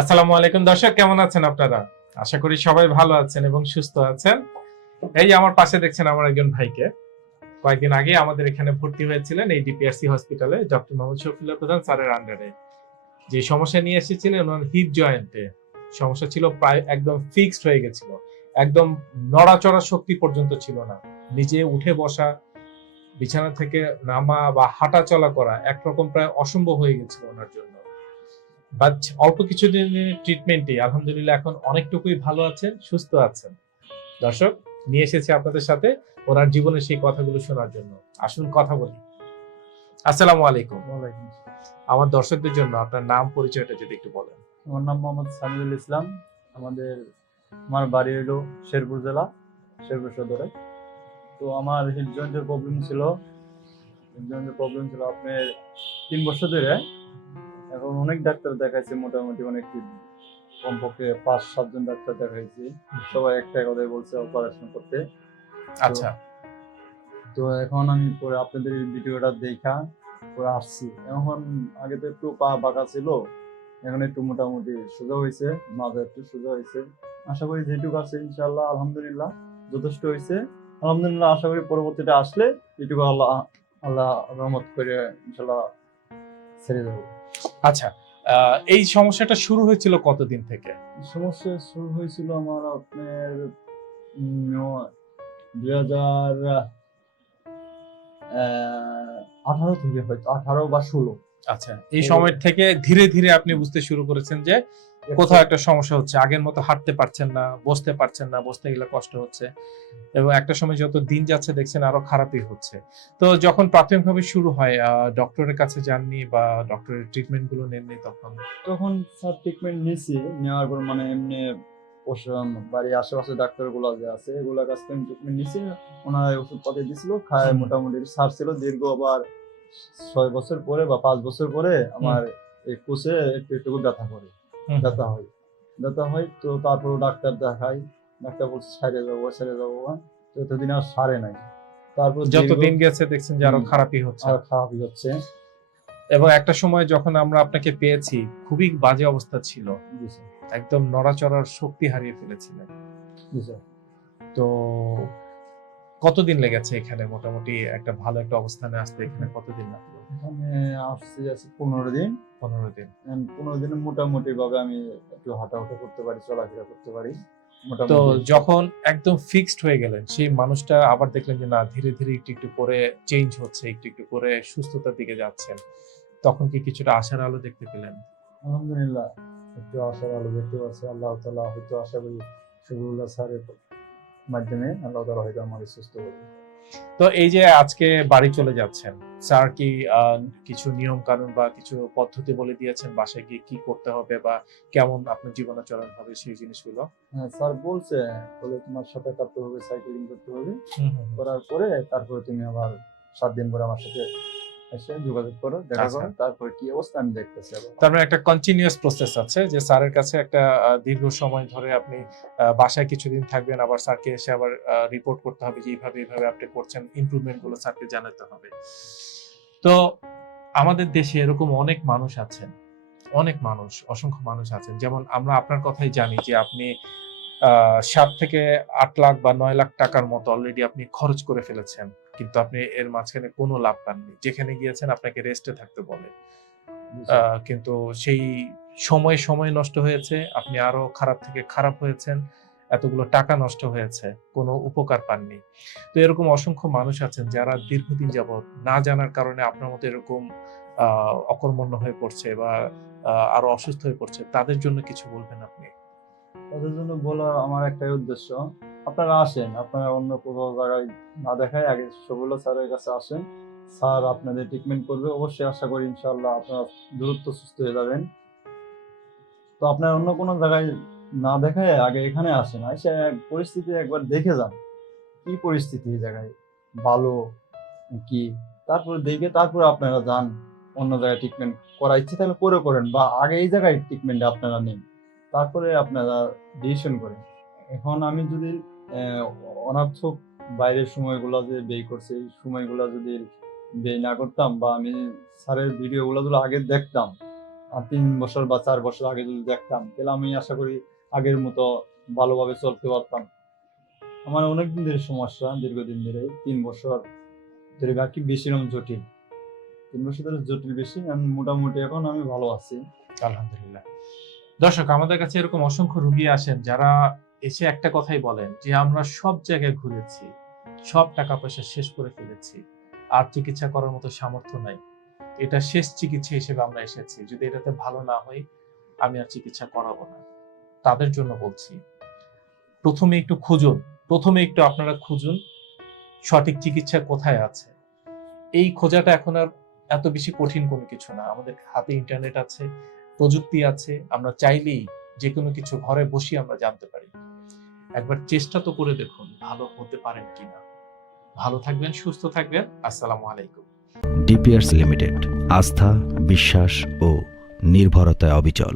আসসালামু আলাইকুম। দর্শক, কেমন আছেন আপনারা? আশা করি সবাই ভালো আছেন এবং সুস্থ আছেন। এই আমার পাশে দেখছেন আমার একজন ভাইকে। কয়েকদিন আগে আমাদের এখানে ভর্তি হয়েছিলেন এই ডিপিআরসি হসপিটালে ডক্টর মোহাম্মদ শফিউল্লাহ প্রধান স্যারের আন্ডারে যে সমস্যা নিয়ে এসেছিলেন ওনার হিপ জয়েন্টে সমস্যা ছিল প্রায় একদম ফিক্সড হয়ে গেছিল। একদম নড়াচড়া শক্তি পর্যন্ত ছিল না। নিজে উঠে বসা, বিছানা থেকে নামা বা হাঁটা চলা করা একরকম প্রায় অসম্ভব হয়ে গেছিল ওনার জন্য। বাট অল্প কিছুদিনের ট্রিটমেন্টে আলহামদুলিল্লাহ এখন অনেকটুকুই ভালো আছেন সুস্থ আছেন। দর্শক নিয়ে এসেছি আপনাদের সাথে ওনার জীবনের সেই কথাগুলো শোনার জন্য। আসুন কথা বলি। আসসালামু আলাইকুম। আমার দর্শকদের জন্য আপনার নাম পরিচয়টা যদি একটু বলেন। আমার নাম মোহাম্মদ সামিউল ইসলাম। আমাদের আমার বাড়ি হলো শেরপুর জেলা শেরপুর সদরে। তো আমার হিপ জয়েন্টের প্রবলেম ছিল। হিপ জয়েন্টের প্রবলেম ছিল আপনার তিন বছর ধরে। এখন অনেক ডাক্তার দেখাইছে মোটামুটি অনেক কমপক্ষে পাঁচ সাতজন ডাক্তার দেখাইছি। সবাই একটা কথাই বলছে অপারেশন করতে। আচ্ছা। তো এখন আমি পরে আপনাদের ভিডিওটা দেখা পরে আসছি। এখন আগে তো একটু পা বাঁকা ছিল এখন একটু মোটামুটি সোজা হয়েছে মাঝে একটু সোজা হয়েছে আশা করি যেটুকু আছে ইনশাল্লাহ আলহামদুলিল্লাহ যথেষ্ট হয়েছে আলহামদুলিল্লাহ আশা করি পরবর্তীতে আসলে এটুকু আল্লাহ আল্লাহ রহমত করে ইনশাল্লাহ ছেড়ে দেবো। আচ্ছা এই সমস্যাটা শুরু হয়েছিল কতদিন থেকে? সমস্যা শুরু হয়েছিল আমার আপনার দুই হাজার আঠারো থেকে হয়তো আঠারো বা ষোলো। আচ্ছা এই সময় থেকে ধীরে ধীরে আপনি বুঝতে শুরু করেছেন যে কোথাও একটা সমস্যা হচ্ছে আগের মতো হাঁটতে পারছেন না বসতে পারছেন না বসতে গেলে কষ্ট হচ্ছে। এবং একটা সময় যত দিন যাচ্ছে দেখছেন আরও খারাপই হচ্ছে। তো যখন প্রাথমিকভাবে শুরু হয় ডক্টরের কাছে যাননি বা ডক্টরের ট্রিটমেন্টগুলো নেননি তখন? তখন স্যার ট্রিটমেন্ট নিয়েছি নেওয়ার পর মানে এমনি বাড়ির আশেপাশে ডাক্তারগুলা যে আছে এগুলোর কাছ থেকে ট্রিটমেন্ট নিয়েছি ওনারা ওষুধ পাতি দিছিল খায় মোটামুটি সার ছিল দীর্ঘ আবার ছয় বছর পরে বা পাঁচ বছর পরে আমার এই কোষে একটু একটু ব্যথা করে। ব্যথা হয়। ব্যথা হয় তো তারপর ডাক্তার দেখাই। ডাক্তার বলছে সারে যাব সারে যাব তো এতদিন আর সারে নাই। তারপর যত দীর্ঘ- দিন গেছে দেখছেন যে আরও খারাপই হচ্ছে। আর খারাপই হচ্ছে। এবং একটা সময় যখন আমরা আপনাকে পেয়েছি খুবই বাজে অবস্থা ছিল। একদম নড়াচড়ার শক্তি হারিয়ে ফেলেছিলেন। তো কতদিন লেগেছে এখানে? মোটামুটি একটা ভালো একটা অবস্থানে আসতে এখানে কতদিন লাগল? এখানে আসছি আছে পনেরো দিন। পনেরো দিন। পনেরো দিনে মোটামুটি ভাবে আমি একটু হাঁটাহুটা করতে পারি চলাফেরা করতে পারি। তো যখন একদম ফিক্সড হয়ে গেলেন সেই মানুষটা আবার দেখলেন যে না ধীরে ধীরে একটু একটু করে চেঞ্জ হচ্ছে একটু একটু করে সুস্থতার দিকে যাচ্ছেন। তখন কি কিছুটা আশার আলো দেখতে পেলেন? আলহামদুলিল্লাহ একটু আশার আলো দেখতে পাচ্ছি। আল্লাহ তালা হয়তো আশা করি শফিউল্লাহ স্যারের মাধ্যমে আল্লাহ তালা হয়তো আমাকে সুস্থ করবে তো এই যে আজকে বাড়ি চলে যাচ্ছেন স্যার কি কিছু নিয়ম কানুন বা কিছু পদ্ধতি বলে দিয়েছেন বাসায় গিয়ে কি করতে হবে বা কেমন আপনার জীবনাচরণ হবে সেই জিনিসগুলো? হ্যাঁ স্যার বলছে বলে তোমার সাথে কাটতে হবে সাইকেলিং করতে হবে। করার পরে তারপরে তুমি আবার সাত দিন পরে আমার সাথে এসে যোগাযোগ করো দেখা। করো তারপরে কি অবস্থা আমি দেখতেছি আবার। একটা কন্টিনিউয়াস প্রসেস আছে যে স্যারের কাছে একটা দীর্ঘ সময় ধরে আপনি বাসায় কিছুদিন থাকবেন আবার স্যারকে এসে আবার রিপোর্ট করতে হবে যে এইভাবে এইভাবে আপনি করছেন ইমপ্রুভমেন্টগুলো স্যারকে জানাতে হবে। তো আমাদের দেশে এরকম অনেক মানুষ আছেন অনেক মানুষ অসংখ্য মানুষ আছেন। যেমন আমরা আপনার কথাই জানি যে আপনি আহ, সাত থেকে আট লাখ বা নয় লাখ টাকার মতো অলরেডি আপনি খরচ করে ফেলেছেন। কিন্তু আপনি এর মাঝখানে কোনো লাভ পাননি। যেখানে গিয়েছেন আপনাকে রেস্টে থাকতে বলে। কিন্তু সেই সময় সময় নষ্ট হয়েছে আপনি আরও খারাপ থেকে খারাপ হয়েছেন এতগুলো টাকা নষ্ট হয়েছে কোনো উপকার পাননি। তো এরকম অসংখ্য মানুষ আছেন যারা দীর্ঘদিন যাবৎ না জানার কারণে আপনার মতো এরকম আহ, অকর্মণ্য হয়ে পড়ছে বা আরও অসুস্থ হয়ে পড়ছে তাদের জন্য কিছু বলবেন আপনি? তাদের জন্য বলা আমার একটাই উদ্দেশ্য আপনারা আসেন, আপনারা অন্য কোথাও জায়গায় না দেখায় আগে সবগুলো স্যারের কাছে আসেন, স্যার আপনাদের ট্রিটমেন্ট করবে। অবশ্যই আশা করি ইনশাল্লাহ আপনারা দ্রুত সুস্থ হয়ে যাবেন। তো আপনার অন্য কোনো জায়গায় না দেখায় আগে এখানে আসেন, এসে পরিস্থিতি একবার দেখে যান। কি পরিস্থিতি এই জায়গায়? ভালো কি? তারপরে দেখে তারপরে আপনারা যান, অন্য জায়গায় ট্রিটমেন্ট করার ইচ্ছে থাকলে করে করেন বা আগে এই জায়গায় ট্রিটমেন্ট আপনারা নিন। তারপরে আপনারা ডিসিশন করেন। এখন আমি যদি অনর্থক বাইরের সময়গুলো যে ব্যয় করছে এই সময়গুলো যদি ব্যয় না করতাম বা আমি স্যারের ভিডিওগুলো যদি আগে দেখতাম আর তিন বছর বা চার বছর আগে যদি দেখতাম তাহলে আমি আশা করি আগের মতো ভালোভাবে চলতে পারতাম। আমার অনেক দিন ধরে সমস্যা দীর্ঘদিন ধরে তিন বছর ধরে আর কি বেশি রকম জটিল। তিন বছর ধরে জটিল বেশি আমি মোটামুটি এখন আমি ভালো আছি। আলহামদুলিল্লাহ। দর্শক, আমাদের কাছে এরকম অসংখ্য রুগী আসেন যারা এসে একটা কথাই বলেন যে, আমরা সব জায়গায় ঘুরেছি, সব টাকা পয়সা শেষ করে ফেলেছি, আর চিকিৎসা করার মতো সামর্থ্য নাই। এটা শেষ চিকিৎসা হিসেবে আমরা এসেছি। যদি এটাতে ভালো না হই আমি আর চিকিৎসা করাবো না। তাদের জন্য বলছি, প্রথমে একটু খুঁজুন, প্রথমে একটু আপনারা খুঁজুন, সঠিক চিকিৎসা কোথায় আছে? এই খোঁজাটা এখন আর এত বেশি কঠিন কোনো কিছু না। আমাদের হাতে ইন্টারনেট আছে প্রযুক্তি আছে, আমরা চাইলেই যে কোনো কিছু ঘরে বসে আমরা জানতে পারি। একবার চেষ্টা তো করে দেখুন ভালো হতে পারেন কিনা। ভালো থাকবেন, সুস্থ থাকবেন, আসসালামু আলাইকুম। ডিপিয়ার্স লিমিটেড, আস্থা, বিশ্বাস ও নির্ভরতায় অবিচল।